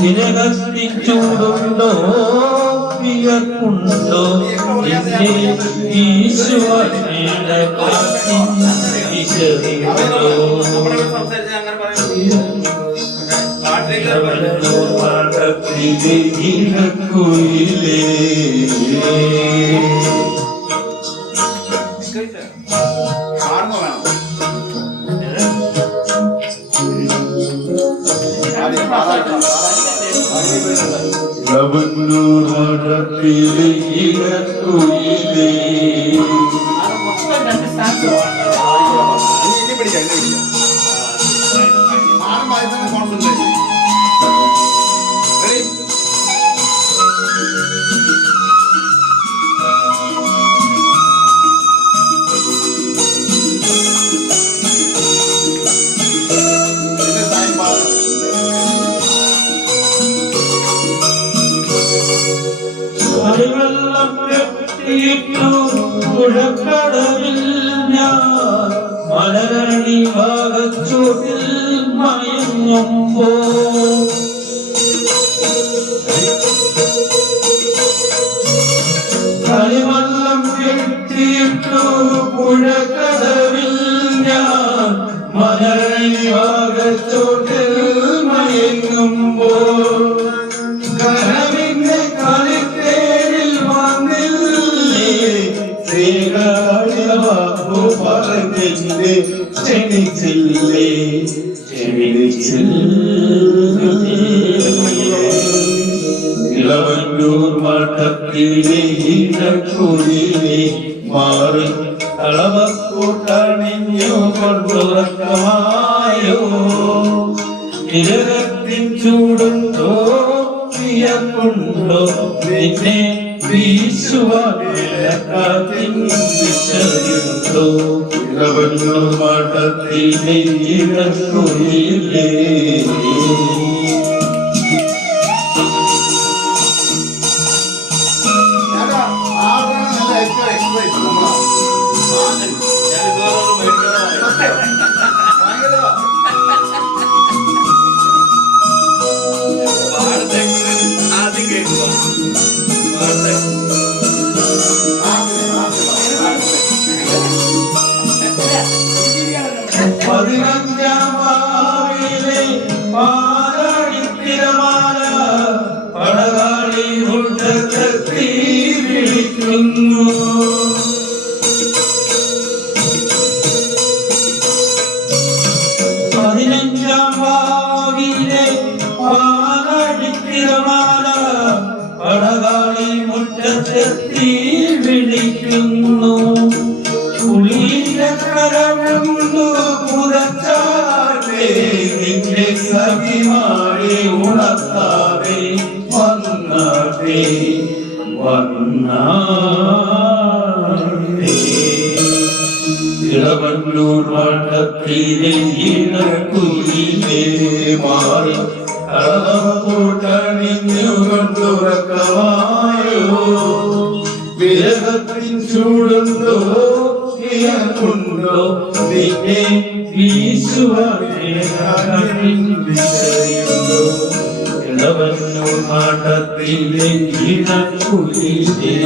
നിരകത്തി ചൂടുണ്ടോ വിയർപ്പുണ്ടോ എന്റെ ഈശ്വരയുടെ കാറ്റിൻ വിശറിയുണ്ടോ പാട്ടത്തിലെ ഇണക്കുയിലേ Labanur madatiile irakkuile ini പഠിക്കാം ആറുമായി തന്നെ കോൺസെൻട്രേറ്റ് റെഡി വെള്ളം കെട്ടിയിട്ടു പുഴക്കടവിൽ ഞാൻ മലരണി ഭാഗച്ചോട്ടിൽ മയങ്ങുമ്പോ കളിവെള്ളം കെട്ടിയിട്ടു പുഴക്കടവിൽ ഞാൻ മലരണി ഭാഗച്ചോട്ടിൽ മയങ്ങുമ്പോ ക്ഷണിച്ചില്ലേ ഇളവല്ലൂർ മഠത്തിലെ ഇടക്കുഴിലെ മാറി കളവക്കൂട്ടണിഞ്ഞു കൊണ്ടുറക്കമായോ ഇരകത്തിൻ ചൂടുണ്ടോ വിയർപ്പുണ്ടോ നിന്നെ വീശുവാത്തിൻ വിശയുണ്ടോ ഇളവല്ലൂർ മഠത്തിലെ ഇടക്കുഴിലെ പതിനഞ്ചാമിലെ പാലാഴിത്തിരമാല പടകാളി മുറ്റത്തെത്തി വിളിക്കുന്നു പതിനഞ്ചാമിലെ പാലാഴിത്തിരമാല പടകാളി മുറ്റത്തെത്തി വിളിക്കുന്നു കരമുണ്ടു പുറച്ചാട്ടെ നിന്റെ സഖിമാരെ ഉണർത്താതെ വന്നാട്ടെ വന്നാട്ടെ ഇളവല്ലൂർ മഠത്തിലെ ഇണക്കുഴിലെ മാറി കളവക്കൂട്ടണിഞ്ഞു കൊണ്ടുറക്കമായോ വിരഹത്തിൻ ചൂടുണ്ടോ ുണ്ടോ നിന്നെ വീശുവായുണ്ടോ ഇളവല്ലൂർ മഠത്തിലെ ഇണക്കുഴിലേ